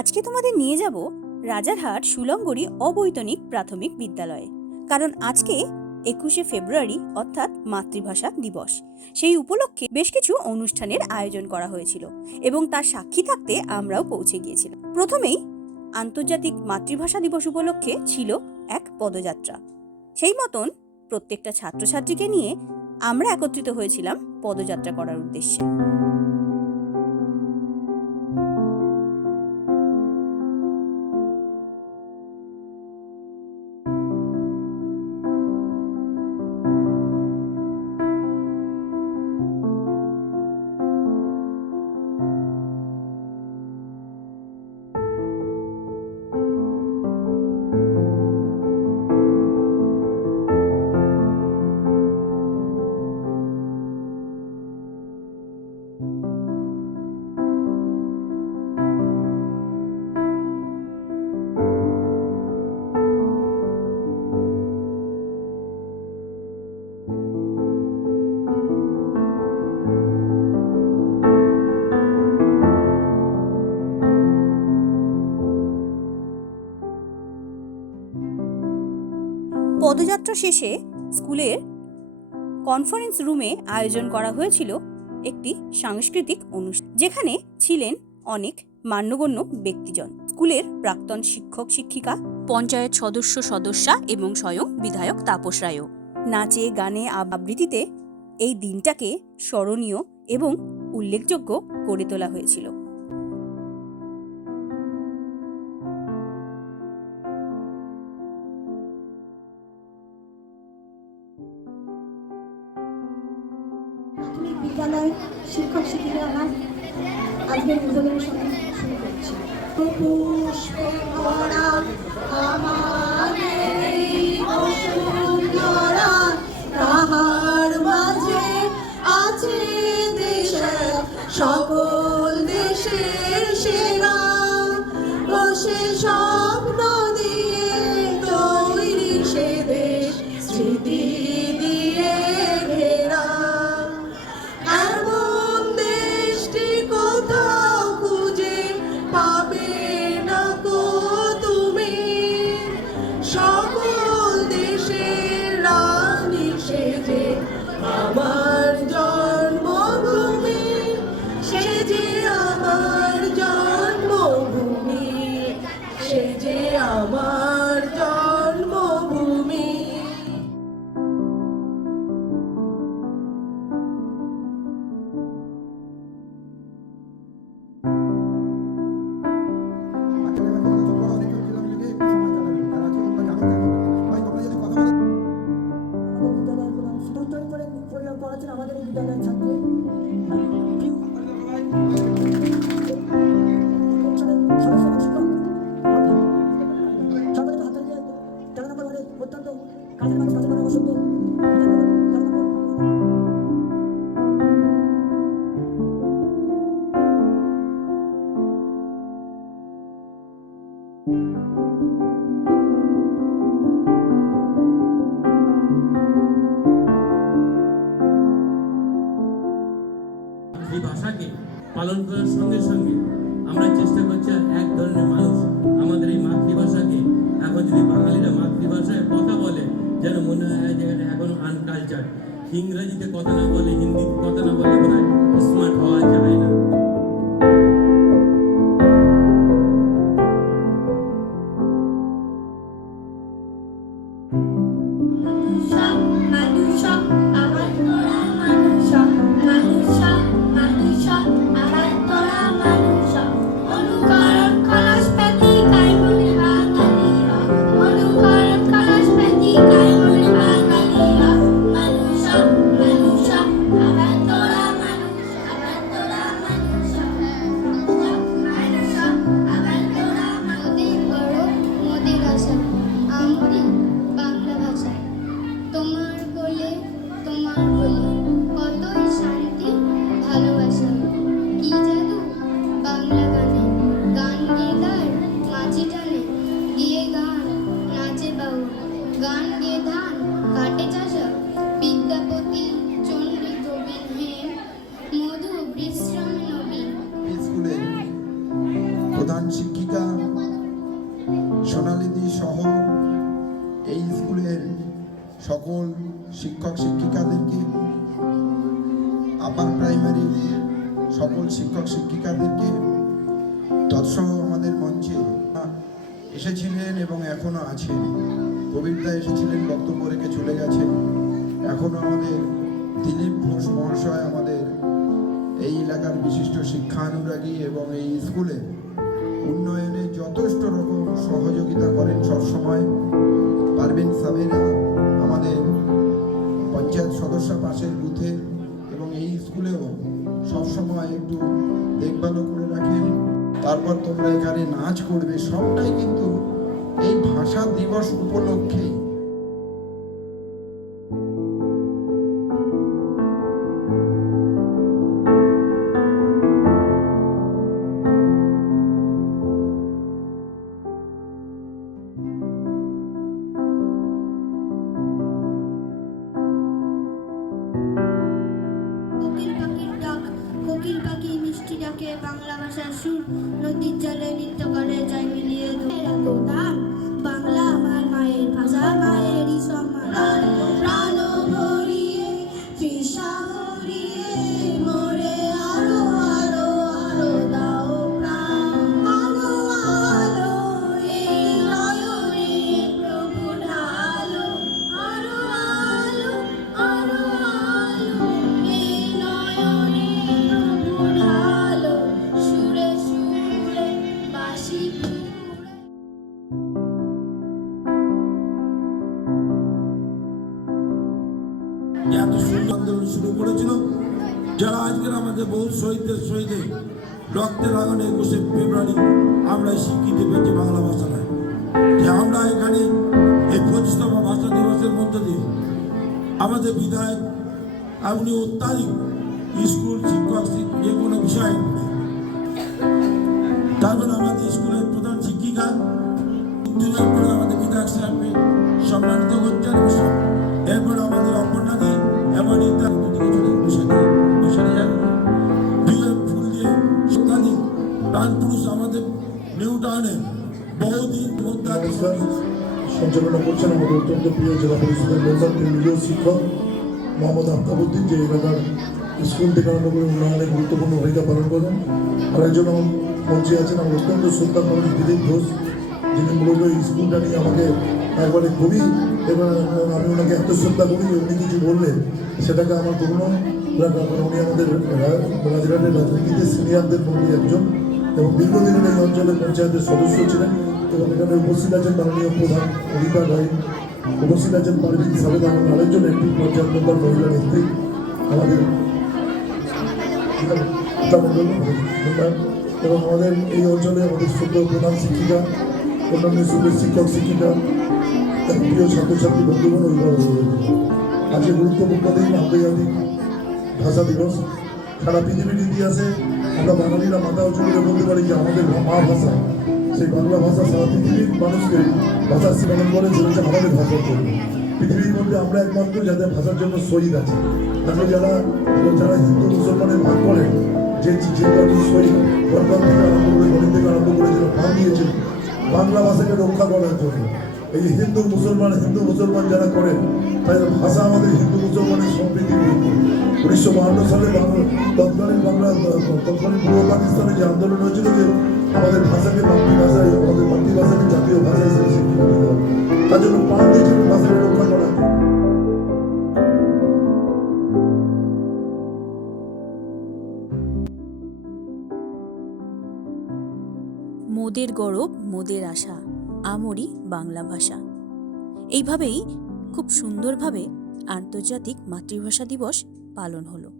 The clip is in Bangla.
আজকে তোমাদের নিয়ে যাব রাজারহাট সুলঙ্গরি অবৈতনিক প্রাথমিক বিদ্যালয়ে। কারণ আজকে 21শে ফেব্রুয়ারি অর্থাৎ মাতৃভাষা দিবস। সেই উপলক্ষে বেশ কিছু অনুষ্ঠানের আয়োজন করা হয়েছিল এবং তার সাক্ষী থাকতে আমরাও পৌঁছে গিয়েছিলাম। প্রথমেই আন্তর্জাতিক মাতৃভাষা দিবস উপলক্ষে ছিল এক পদযাত্রা। সেই মতন প্রত্যেকটা ছাত্রছাত্রীকে নিয়ে আমরা একত্রিত হয়েছিলাম পদযাত্রা করার উদ্দেশ্যে। পদযাত্রা শেষে স্কুলের কনফারেন্স রুমে আয়োজন করা হয়েছিল একটি সাংস্কৃতিক অনুষ্ঠান, যেখানে ছিলেন অনেক মান্যগণ্য ব্যক্তিজন, স্কুলের প্রাক্তন শিক্ষক শিক্ষিকা, পঞ্চায়েত সদস্যা এবং স্বয়ং বিধায়ক তাপস রায়ও। নাচে গানে আবৃত্তিতে এই দিনটাকে স্মরণীয় এবং উল্লেখযোগ্য করে তোলা হয়েছিল। বিদ্যালয় শিক্ষক শিক্ষিকারা আজকের উদ্বোধনের সঙ্গে শুরু করছি। সকল দেশের সেরা বসে স্বপ্ন দিয়ে তৈরি সে দেশ স্মৃতি দিয়ে ঘেরা। এমন দেশটি কোথাও খুঁজে পাবে না গো তুমি, সকল দেশের রানী সেজে আমার জন্মভূমি, সে যে আমার জন্মভূমি, সে যে আমার জন্মভূমি। আমাদের এই বিদ্যালয়ের ছাত্রী সকলে হাতে দিয়ে তেরো নম্বর ওয়ার্ডে অত্যন্ত কাজের মানুষ কাজে করা অসত্য এই ভাষাকে পালন করার সঙ্গে সঙ্গে আমরা চেষ্টা করছি এক ধরনের মানুষ আমাদের এই মাতৃভাষাকে, এখন যদি বাঙালিরা মাতৃভাষায় কথা বলে যেন মনে হয় যে এখন আনকালচার, ইংরেজিতে কথা না বলে হিন্দিতে কথা না বলে মনে হয় স্মার্ট হওয়া যায় না। শিক্ষিকা সোনালিদি সহ এই স্কুলের সকল শিক্ষক শিক্ষিকাদেরকে, আপার প্রাইমারির সকল শিক্ষক শিক্ষিকাদেরকে, তৎসহ আমাদের মঞ্চে এসেছিলেন এবং এখনো আছেন। কবিরদা এসেছিলেন, বক্তব্য রেখে চলে গেছেন। এখনো আমাদের দিলীপ ঘোষ মহাশয় আমাদের এই এলাকার বিশিষ্ট শিক্ষানুরাগী এবং এই স্কুলে উন্নয়নে যথেষ্ট রকম সহযোগিতা করেন সবসময়। পারভিন সাবেরা আমাদের পঞ্চায়েত সদস্য পাশের বুথের এবং এই স্কুলেও সবসময় একটু দেখভালও করে রাখেন। তারপর তোমরা এখানে নাচ করবে, সবটাই কিন্তু এই ভাষা দিবস উপলক্ষেই। কোকিল পাখির ডাক, কোকিল পাখি মিষ্টি ডাকে, বাংলা ভাষার সুর নদীর জলে নৃত্য করে যায় মিলিয়ে গান। বাংলা আমার মায়ের ভাষা, মায়েরই সম্মান। প্রাণ ভরিয়ে তৃষা ভরিয়ে মোরে আরো আরো আরো দাও প্রাণ। আলো আলো এই নয়নে প্রভু ঢালো, আরো আলো আরো আলো এই নয়নে প্রভু ঢালো। সুরে সুরে বাঁশি সুরে। এত সুন্দর আন্দোলন শুরু করেছিল, যারা আজকের আমাদের বহু শহীদদের শহীদে রক্তের আগুনে 21শে ফেব্রুয়ারি আমরা স্বীকৃতি পেয়েছি বাংলা ভাষায়। যে আমরা এখানে এই 25তম ভাষা দিবসের মধ্য দিয়ে আমাদের বিধায়ক আপনি অত্যাধিক স্কুল শিক্ষক যে কোনো বিষয়, তারপর আমাদের স্কুলের প্রধান শিক্ষিকা দুজন করে আমাদের বিধায়ক সাহেবকে সম্মানিত করছেন। এরপর আমাদের অপর্ণাদি এবং ফুল দিয়ে শতাধিক প্রাণ পুরুষ আমাদের নিউ টাউনে বহুদিন নমস্কার। সঞ্চালনা করছেন আমাদের অত্যন্ত প্রিয় জেলা পরিষদের মেম্বার কেন্দ্রীয় শিক্ষক মোহাম্মদ আফতাবুদ্দিন, যে এলাকার স্কুল থেকে আরম্ভ করে উন্নয়নে গুরুত্বপূর্ণ ভূমিকা পালন করেন। আর একজন আমার মঞ্চে আছেন আমার অত্যন্ত শ্রদ্ধা করেন দিলীপ ঘোষ, যিনি মূলত এই স্কুলটা নিয়ে আমাকে একবারে খুবই, এবং আমি ওনাকে এত শ্রদ্ধা করি যে উনি কিছু বললেন সেটাকে আমার কোনো রাখা। উনি আমাদের রাজঘাটের রাজনীতিতে সিনিয়রদের মধ্যে একজন এবং দীর্ঘদিনের এই অঞ্চলের পঞ্চায়েতের সদস্য ছিলেন। এবং এখানে উপস্থিত আছেন মাননীয় প্রধান অনিতা ভাই, উপস্থিত আছেন পারভিন সাবেদা এবং আরেকজন একটি পঞ্চায়েত মেম্বার মহিলা নেত্রী আমাদের মেম্বার, এবং আমাদের এই অঞ্চলে আমাদের শ্রদ্ধ প্রধান শিক্ষিকা, অন্যান্য স্কুলের শিক্ষক শিক্ষিকা এবং প্রিয় ছাত্রছাত্রী বন্ধুগণ, অভিভাবক। আজকে গুরুত্বপূর্ণ দিন আন্তর্জাতিক ভাষা দিবস। সারা পৃথিবীর ইতিহাসে আমরা বাঙালিরা মাথা উঁচু করে বলতে পারি যে আমাদের মা ভাষা, সেই বাংলা ভাষা সারা পৃথিবীর মানুষকে ভাষা শিক্ষণ করে চলেছে আমাদের ভাষার জন্য। পৃথিবীর মধ্যে আমরা একমাত্র যাদের ভাষার জন্য শহীদ আছে। তারপরে যারা হিন্দু মুসলমানের ভাগ করে যে শহীদ বর্তমান থেকে আরম্ভ করে গণিত থেকে আরম্ভ করে যারা প্রাণ দিয়েছেন বাংলা ভাষাকে রক্ষা করার জন্য, এই হিন্দু মুসলমান যারা করেন তাদের ভাষা আমাদের হিন্দু মুসলমানের সম্প্রীতির জন্য 1952 সালে তৎকালীন পূর্ব পাকিস্তানে যে আন্দোলন হয়েছিল যে আমাদের ভাষাকে আমাদের মাতৃভাষাকে জাতীয় ভাষা হিসেবে স্বীকৃতি দিতে হবে, তার জন্য প্রাণ দিয়েছিলেন ভাষাকে রক্ষা করার জন্য। মোদের গৌরব মোদের আশা, আমরি বাংলা ভাষা। এইভাবেই খুব সুন্দরভাবে আন্তর্জাতিক মাতৃভাষা দিবস পালন হলো।